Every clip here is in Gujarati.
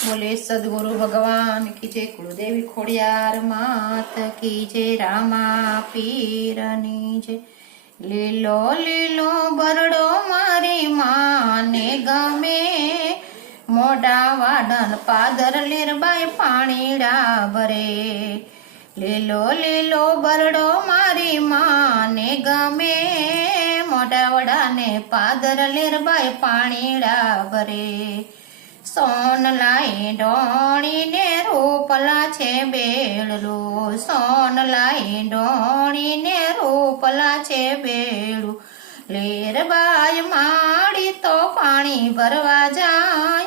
बोले सदगुरु भगवान की जय, कुलदेवी खोड़ियार मात की जय, रामा पीरनी जय। लीलो लीलो बरडो मारी माने गमे, मोडा वाडन पादर लीरबाई पाणीड़ा भरे। लीलो लीलो बरडो मारी माने गमे, मोडा वडाने पादर लीरबाई पाणीड़ा भरे। सोनलाई डोणी ने रूपला छे बेड़ू, सोनलाई डोणी ने रूपला छे बेड़ू। लीरबाई माड़ी तो पाणी भरवा जाय,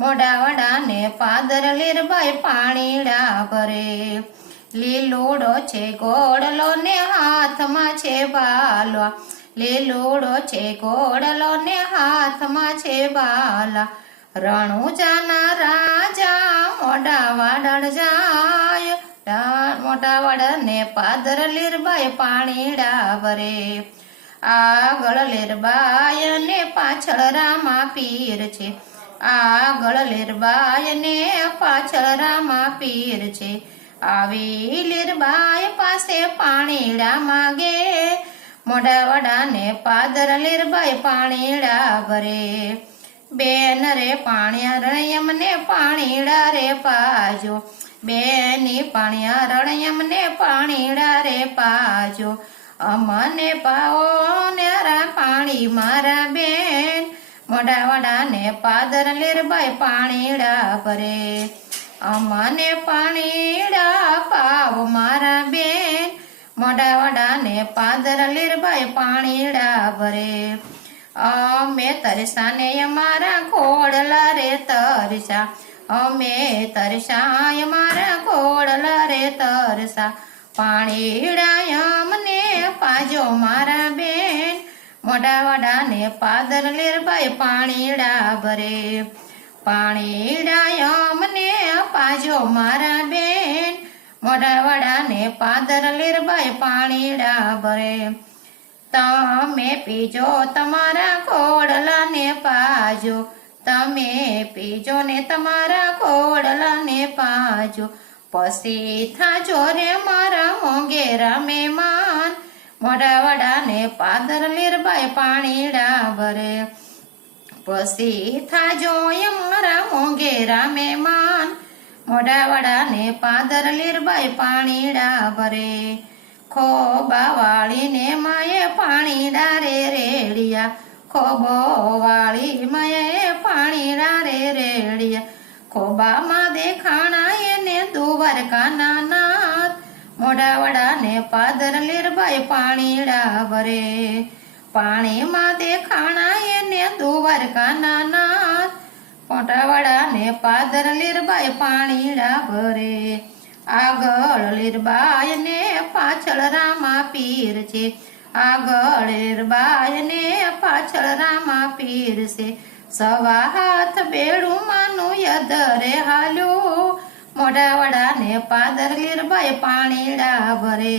मोडा वडा ने पादर लीरबाई पाणीड़ा भरे। લીલુડો છે ગોળલો ને હાથમાં છે બાલા, લીલુડો છે ગોળલો ને હાથમાં છે બાલા। રણુજાના રાજા મોડા વાડળ જાય, મોટા વાડને પાદર લીરબાઈ પાણીડા ભરે। આગળ લીરબાઈ ને પાછળ રામા પીર છે, આગળ લીરબાઈ ને પાછળ રામા પીર છે। આવી લીરબાઈ પાસે પાણીડા માગે, મોડા વડાને પાદર લીરબાઈ પાણીડા ભરે। બેન રે પાણિયારણ ને પાણીડા રે પાજો, બેની પાણિયારણ ને પાણીડા રે પાજો। અમને પાઓ ને પાણી મારા બેન, મોડા વડાને પાદર લીરબાઈ પાણીડા ભરે। અમને પાણીડા પાવ મારા બેન, મોડા વડાને પાદર લીરબાઈ પાણીડા ભરે। અમે તરસાને અમારા ઘોડલા રે તરસા, અમે તરસાય મારા ઘોડલા રે તરસા। પાણીડા અમને પાજો મારા બેન, મોડા વડાને પાદર લીરબાઈ પાણીડા ભરે। પાણીડા અમને પાજો મારા બેન, મોડા વડાને પાદર લીરબાઈ પાણીડા ભરે। તમે પીજો તમારા ઘોડલાને પાજો, તમે પીજો ને તમારા ઘોડલાને પાજો। પછી થાજો રે મારા મોંઘેરા મહેમાન, મોડા વડાને પાદર લીરબાઈ પાણીડા ભરે। પછી થાજો અમારા મોંઘેરા મહેમાન, મોડા વડાને પાદર લીરબાઈ પાણીડા ભરે। ખોબા વાળીને માએ પાણીડા રે રેડિયા, ખોબો વાળી માએ પાણીડા રે રેડિયા। ખોબામાં દેખાણા એને દ્વારકાના નાથ, મોડા વડાને પાદર લીરબાઈ પાણીડા ભરે। પાણીમાં દેખાણા એને દ્વારકાના નાથ, મોટા વડાને પાદર લીરબાઈ પાણીડા ભરે। આગળ લીરબાઈ ને પાછળ રામા પીર છે, આગળ લીરબાઈ ને પાછળ રામા પીર છે। સવા હાથ બેડું માનું યધરે હાલ્યું, મોડા વડાને પાદર લીરબાઈ પાણીડા ભરે।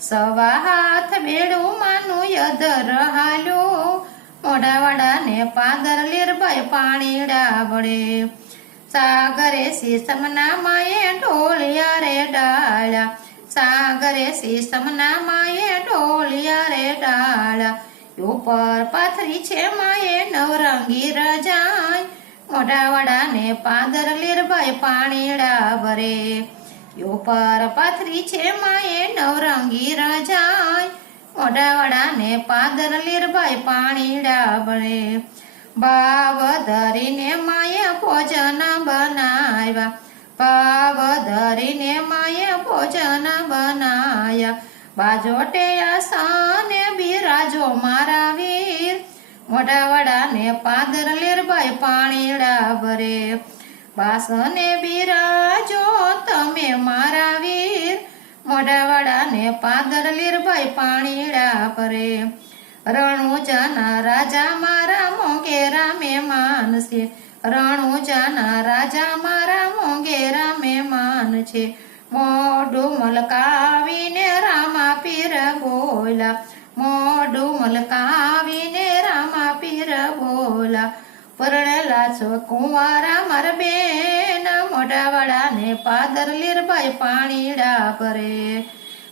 સવા હાથ બેડું માનું યધર હાલ્યું, મોડા વડાને પાદર લીરબાઈ પાણીડા ભરે। સાગરે શીસમના માએ ઢોલિયા રે ડાળા, સાગરે શીસમના માએ ઢોલિયા રે ડાળા। ઉપર પાથરી છે માએ નવરંગી રજાય, મોડા વડાને પાદર લીરબાઈ પાણીડા ભરે। ઉપર પાથરી છે માએ નવરંગી રજાય, મોડા વડાને પાદર લીરબાઈ પાણીડા ભરે। ભાવ ધરીને માએ ભોજન બનાવ્યા, ભાવ ધરીને માએ ભોજન બનાવ્યા। બાજોટે આસાને બિરાજો મારા વીર, મોડા વડાને પાદર લીરબાઈ પાણીડા ભરે। બાસને બિરાજો તમે મારા વીર, મોડા વડાને પાદર લીરબાઈ પાણીડા ભરે। રણુજાના રાજા મારા મોંઘેરા મહેમાન છે, રણુજાના રાજા મારા મોંઘેરા મહેમાન છે। મોઢું મલકાવીને રામા પીર બોલા, મોઢું મલકાવીને રામા પીર બોલા। પરણેલા છો કુંવારા મારા બેન, ને પાદર લીરબાઈ પાણીડા ભરે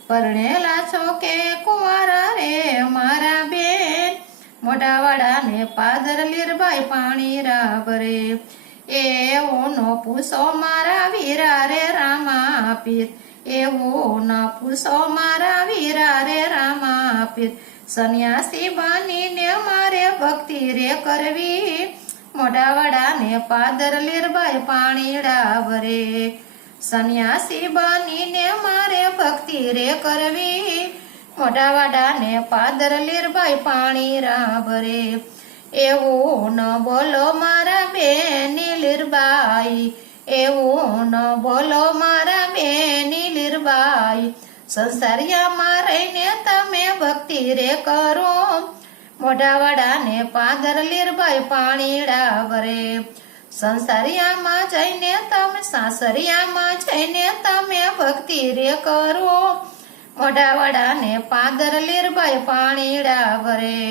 પરણેલા છો કે કુંવારા રે મારા બેન મોઢાવાડા ને પાદર લીરબાઈ પાણીડા ભરે એવું ન પૂછો મારા વીરા રે રામા પીર એવું ન પૂછો મારા વીરા રે રામા પીર સન્યાસી બનીને મારે ભક્તિ રે કરવી મોઢાવાડા ને પાદર લીરબાઈ પાણીડા ભરે સન્યાસી બનીને મારે ભક્તિ રે કરવી મોઢાવાડા ને પાદર લીરબાઈ પાણીડા ભરે એવું ન બોલો મારા બેની લીરબાઈ એવું ન બોલો મારા બેની લીરબાઈ સંસારિયામાં રહીને તમે ભક્તિ રે કરો મોઢાવાડા ને પાદર લીરબાઈ પાણીડા ભરે સંસારિયામાં જઈને તમે સાસરિયામાં જઈને તમે ભક્તિ રે કરો મોઢાવાડા ને પાદર લીરબાઈ પાણીડા ભરે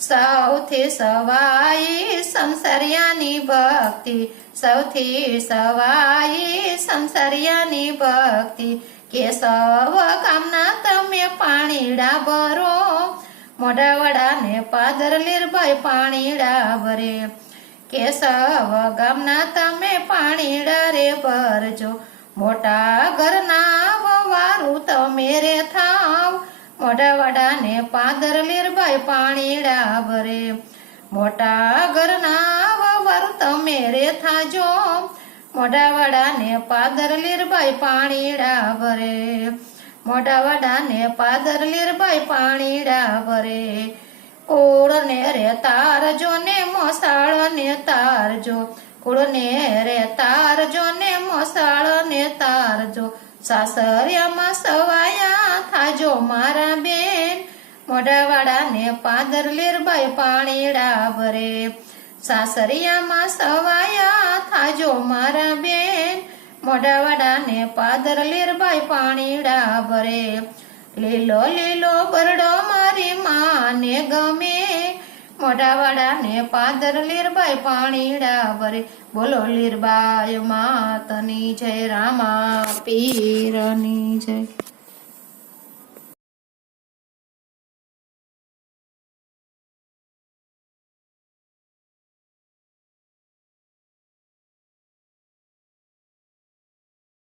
સૌથી સવાઈ સંસારિયાની ભક્તિ સૌથી સવાઈ સંસારિયાની ભક્તિ કેશવ ગામના તમે પાણીડા ભરો મોઢાવાડા ને પાદર લીરબાઈ પાણીડા ભરે કેશવ ગામના તમે પાણીડા રે ભરજો મોટા ઘરના વવારું તમે રે થાવ મોઢાવાડા ને પાદર લીરબાઈ પાણીડા ભરે મોટા ઘરના વવારું તમે રે થાજો મોઢાવાડા ને પાદર લીરબાઈ પાણીડા ભરે મોઢાવાડા ને પાદર લીરબાઈ પાણીડા ભરે કુળ ને રે તારજો ને મોસાળ ને તારજો કુળ ને રે તારજો ને મોસાળ ને તારજો સાસરિયામાં સવાયા થાજો મારા બેન મોઢાવાડા ને પાદર લીરબાઈ પાણીડા ભરે સાસરિયામાં સવાયા થાજો મારા બેન મોઢાવાડા ને પાદર લીરબાઈ પાણીડા ભરે લીલો લીલો બરડો મારી માને ગમે મોઢાવાડા ને પાદર લીરબાઈ પાણીડા ભરે બોલો લીરબાઈ માતની જય રામા પીરની જય